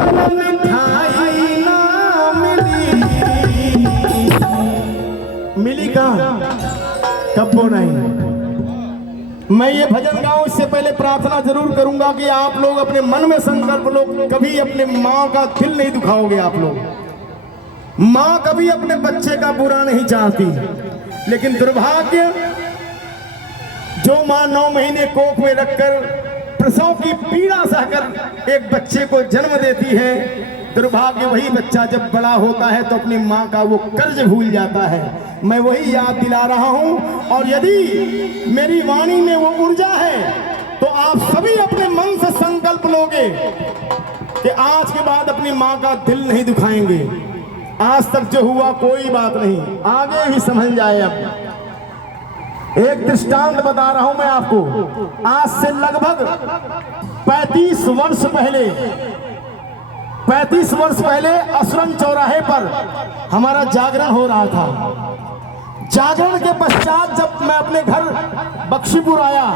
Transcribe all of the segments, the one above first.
मिठाई ना मिली, मिली कहाँ, कब नहीं। मैं ये भजन गाऊं इससे पहले प्रार्थना जरूर करूंगा कि आप लोग अपने मन में संकल्प लो, कभी अपने माँ का दिल नहीं दुखाओगे आप लोग। माँ कभी अपने बच्चे का बुरा नहीं चाहती, लेकिन दुर्भाग्य जो माँ 9 महीने कोख में रखकर प्रसव की पीड़ा सहकर एक बच्चे को जन्म देती है, दुर्भाग्य वही बच्चा जब बड़ा होता है तो अपनी माँ का वो कर्ज भूल जाता है। मैं वही याद दिला रहा हूँ, और यदि मेरी वाणी में वो ऊर्जा है तो आप सभी अपने मन से संकल्प लोगे कि आज के बाद अपनी माँ का दिल नहीं दुखाएंगे। आज तक जो हुआ कोई बात नहीं, आगे भी समझ जाए। अब एक दृष्टांत बता रहा हूं मैं आपको। आज से लगभग 35 वर्ष पहले असुरन चौराहे पर हमारा जागरण हो रहा था। जागरण के पश्चात जब मैं अपने घर बख्शीपुर आया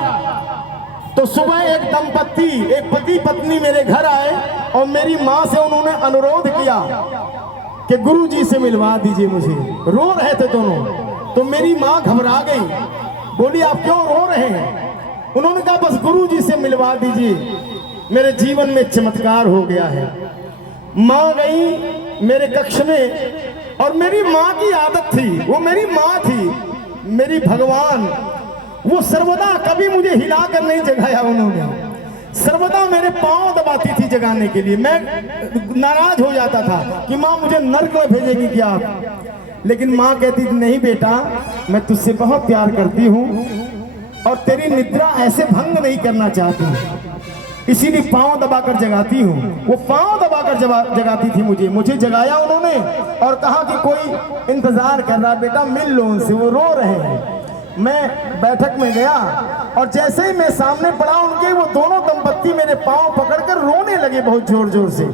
तो सुबह एक दंपत्ति, एक पति पत्नी मेरे घर आए और मेरी माँ से उन्होंने अनुरोध किया कि गुरुजी से मिलवा दीजिए मुझे। रो रहे थे दोनों, तो मेरी माँ घबरा गई, बोली आप क्यों रो रहे हैं। उन्होंने कहा बस गुरुजी से मिलवा दीजिए, मेरे जीवन में चमत्कार हो गया है। माँ गई मेरे कक्ष में, और मेरी माँ की आदत थी, वो मेरी माँ थी, मेरी भगवान, वो सर्वदा कभी मुझे हिलाकर नहीं जगाया। उन्होंने सर्वदा मेरे पांव दबाती थी जगाने के लिए। मैं नाराज हो जाता था कि माँ मुझे नर्क में भेजेगी क्या आप, लेकिन माँ कहती थी नहीं बेटा, मैं तुझसे बहुत प्यार करती हूँ और तेरी निद्रा ऐसे भंग नहीं करना चाहती, इसीलिए पांव दबाकर जगाती हूँ। वो पांव दबाकर जगाती थी मुझे जगाया उन्होंने और कहा कि कोई इंतजार कर रहा, बेटा मिल लो उनसे, वो रो रहे हैं। मैं बैठक में गया और जैसे ही मैं सामने पड़ा उनके, वो दोनों दंपत्ति मेरे पांव पकड़कर रोने लगे बहुत जोर जोर से।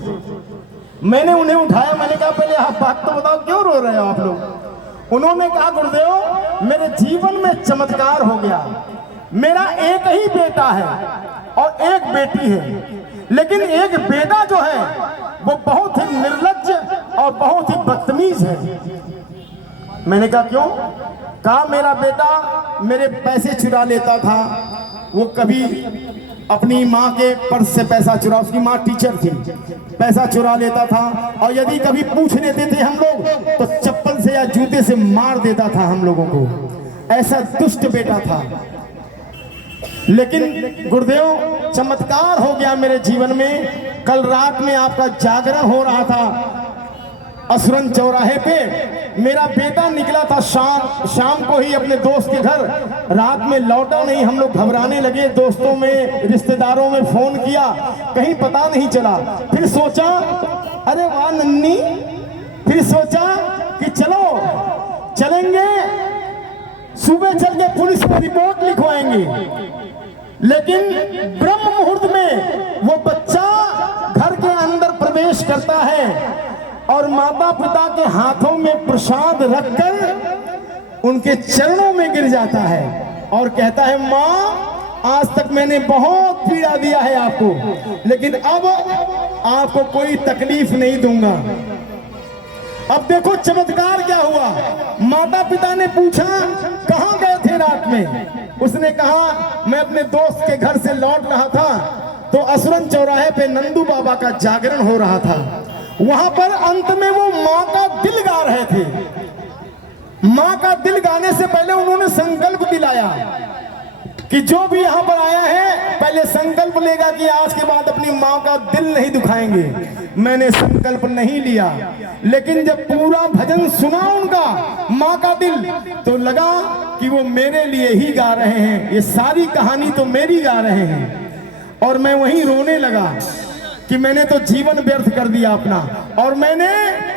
मैंने उन्हें उठाया, मैंने कहा पहले आप बात तो बताओ क्यों रो रहे हो आप लोग। उन्होंने कहा गुरुदेव मेरे जीवन में चमत्कार हो गया, मेरा एक ही बेटा है और एक बेटी है, लेकिन एक बेटा जो है वो बहुत ही निर्लज्ज और बहुत ही बदतमीज है। मैंने कहा क्यों? कहा मेरा बेटा मेरे पैसे चुरा लेता था, वो कभी अपनी माँ के पर्स से पैसा चुरा, उसकी माँ टीचर थी, पैसा चुरा लेता था और यदि कभी पूछने देते हम लोग तो चप्पल से या जूते से मार देता था हम लोगों को। ऐसा दुष्ट बेटा था। लेकिन गुरुदेव चमत्कार हो गया मेरे जीवन में। कल रात में आपका जागरण हो रहा था असुरन चौराहे पे, मेरा बेटा निकला था शाम को ही अपने दोस्त के घर, रात में लौटा नहीं। हम लोग घबराने लगे, दोस्तों में रिश्तेदारों में फोन किया, कहीं पता नहीं चला। फिर सोचा अरे वाह नन्नी, फिर सोचा कि चलो चलेंगे, सुबह चल के पुलिस में रिपोर्ट लिखवाएंगे। लेकिन ब्रह्म मुहूर्त में वो बच्चा घर के अंदर प्रवेश करता है और माता पिता के हाथों में प्रसाद रखकर उनके चरणों में गिर जाता है और कहता है माँ आज तक मैंने बहुत पीड़ा दिया है आपको, लेकिन अब आपको कोई तकलीफ नहीं दूंगा। अब देखो चमत्कार क्या हुआ। माता पिता ने पूछा कहाँ गए थे रात में, उसने कहा मैं अपने दोस्त के घर से लौट रहा था तो असुरन चौराहे पे नंदू बाबा का जागरण हो रहा था, वहां पर अंत में वो माँ का दिल गा रहे थे। माँ का दिल गाने से पहले उन्होंने संकल्प दिलाया कि जो भी यहाँ पर आया है पहले संकल्प लेगा कि आज के बाद अपनी माँ का दिल नहीं दुखाएंगे। मैंने संकल्प नहीं लिया, लेकिन जब पूरा भजन सुना उनका माँ का दिल, तो लगा कि वो मेरे लिए ही गा रहे हैं, ये सारी कहानी तो मेरी गा रहे हैं। और मैं वहीं रोने लगा कि मैंने तो जीवन व्यर्थ कर दिया अपना। और मैंने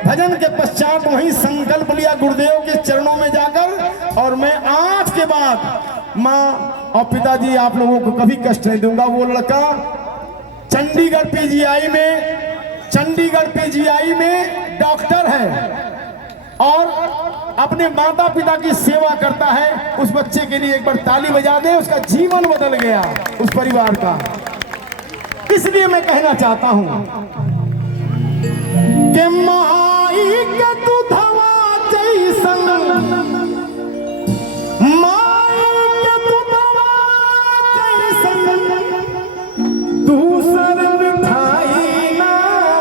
भजन के पश्चात वहीं संकल्प लिया गुरुदेव के चरणों में जाकर, और मैं आज के बाद माँ और पिताजी आप लोगों को कभी कष्ट नहीं दूंगा। वो लड़का चंडीगढ़ पीजीआई में डॉक्टर है और अपने माता पिता की सेवा करता है। उस बच्चे के लिए एक बार ताली बजा दें, उसका जीवन बदल गया उस परिवार का। इसलिए मैं कहना चाहता हूं के माई के दूधवा जैसन, माई के दूधवा जैसन दूसर मिठाई ना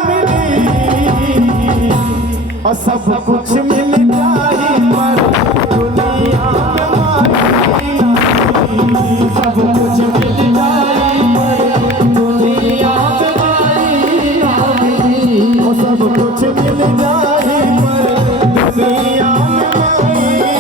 मिली, और सब कुछ मिल जाई पर दुनिया में माई ना मिली। सब